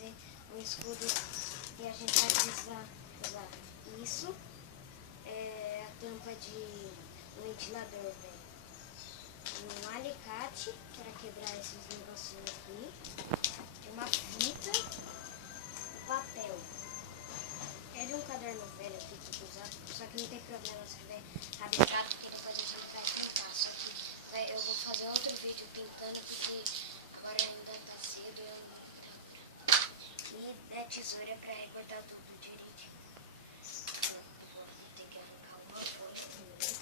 fazer um escudo e a gente vai precisar usar isso, a tampa de ventilador, velho. Um alicate para quebrar esses negocinhos aqui, uma fita, papel. É de um caderno velho aqui que eu usar, só que não tem problema se tiver rabiscado, porque depois a gente vai pintar. Só que eu vou fazer outro vídeo pintando, porque agora ainda tá cedo e a tesoura para recortar tudo direitinho. Vou ter que arrancar uma folha primeiro.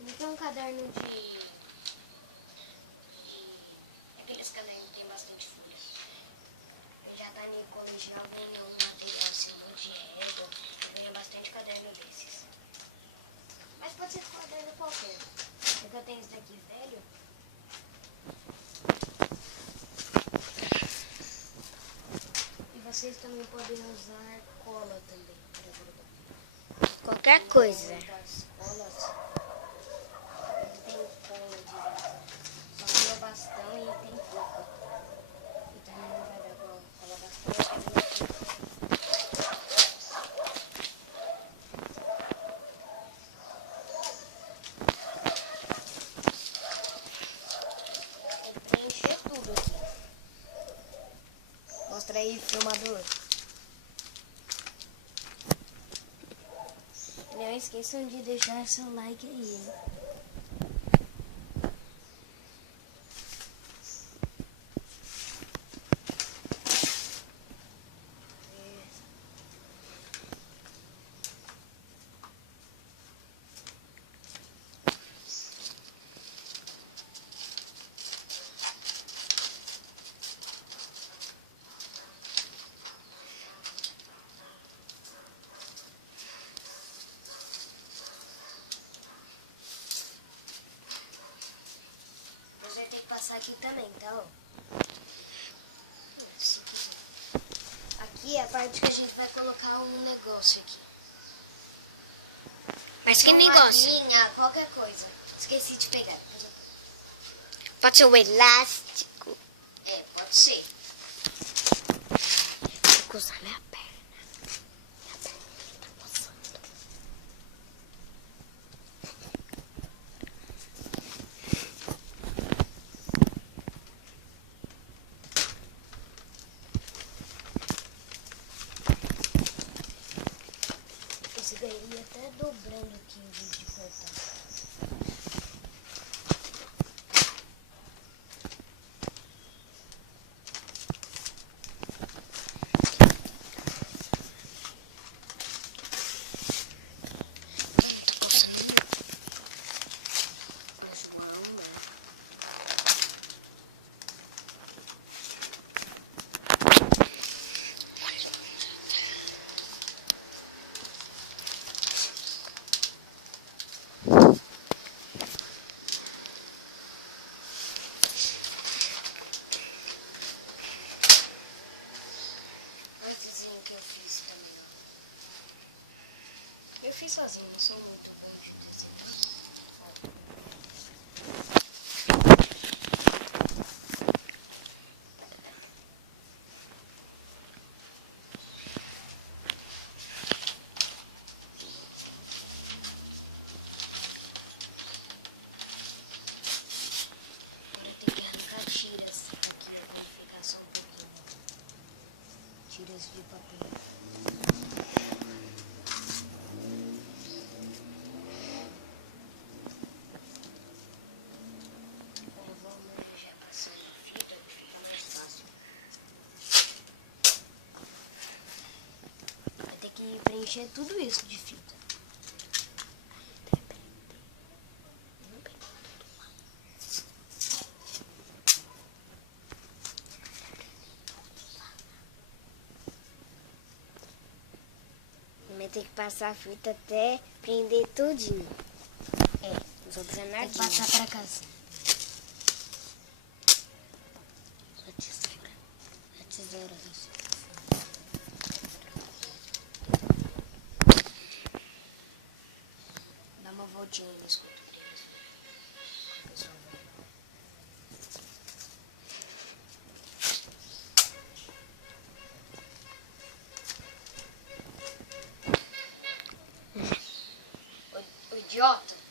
Então um caderno de aqueles cadernos que tem bastante folha. Eu já tá no colegial, ganhei um material assim, um monte de régua. Eu ganhei bastante caderno desses. Mas pode ser caderno qualquer. Porque eu tenho esse daqui velho. E vocês também podem usar cola também para grudar. Qualquer coisa. As colas. Tem cola direto. Só que o bastão e tem pouco. E também não vai dar cola bastante. Tem que preencher tudo aqui. Mostra aí, filmador. Não esqueçam de deixar seu like aí, né? Mas vai ter que passar aqui também, tá? Ó. Aqui é a parte que a gente vai colocar um negócio aqui. Mas que Uma negócio? linha, qualquer coisa. Esqueci de pegar. Pode ser um elástico. É, pode ser. Vou cruzar minha perna. Minha perna tá coçando. Esse daí ia até dobrando aqui em vez de cortar. Olha o desenho que eu fiz também. Eu fiz sozinho, não sou muito bom de desenhar. Agora tem que arrancar tiras aqui, ó, pra ficar só um pouquinho. Tiras de papel. Eu vou já passando a fita que fica mais fácil. Vai ter que preencher tudo isso de fita. Vai ter que passar a fita até prender tudinho. É, Os outros é tem que nardinha. passar pra casa. A tesoura. A tesoura. Dá uma voltinha no escudo. idiota.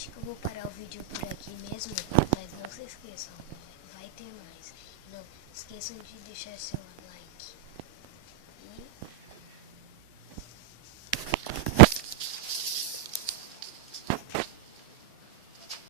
Acho que eu vou parar o vídeo por aqui mesmo, mas não se esqueçam, vai ter mais. Não esqueçam de deixar seu like.